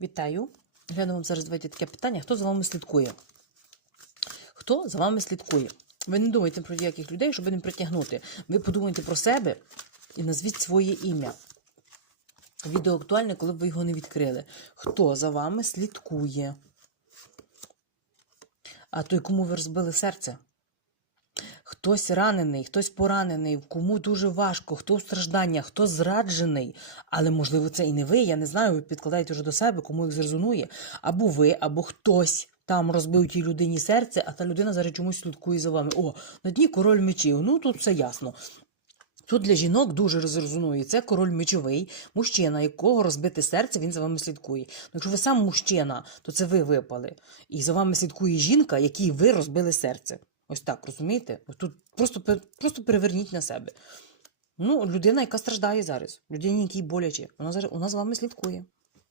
Вітаю. Гляну вам зараз давайте таке питання. Хто за вами слідкує? Хто за вами слідкує? Ви не думайте про ніяких людей, щоб не притягнути. Ви подумайте про себе і назвіть своє ім'я. Відео актуальне, коли б ви його не відкрили. Хто за вами слідкує? А той, кому ви розбили серце? Хтось ранений, хтось поранений, кому дуже важко, хто у стражданнях, хто зраджений. Але, можливо, це і не ви. Я не знаю, ви підкладаєте вже до себе, кому їх зрезонує. Або ви, або хтось там розбив тій людині серце, а та людина зараз чомусь слідкує за вами. О, на дні король мечів. Ну тут все ясно. Тут для жінок дуже розрозумує. Це король мечовий, мужчина, якого розбите серце, він за вами слідкує. Ну, якщо ви сам мужчина, то це ви випали. І за вами слідкує жінка, якій ви розбили серце. Ось так, розумієте? Тут просто, просто переверніть на себе. Ну, людина, яка страждає зараз, людині, якій боляче, вона зараз вона з вами слідкує.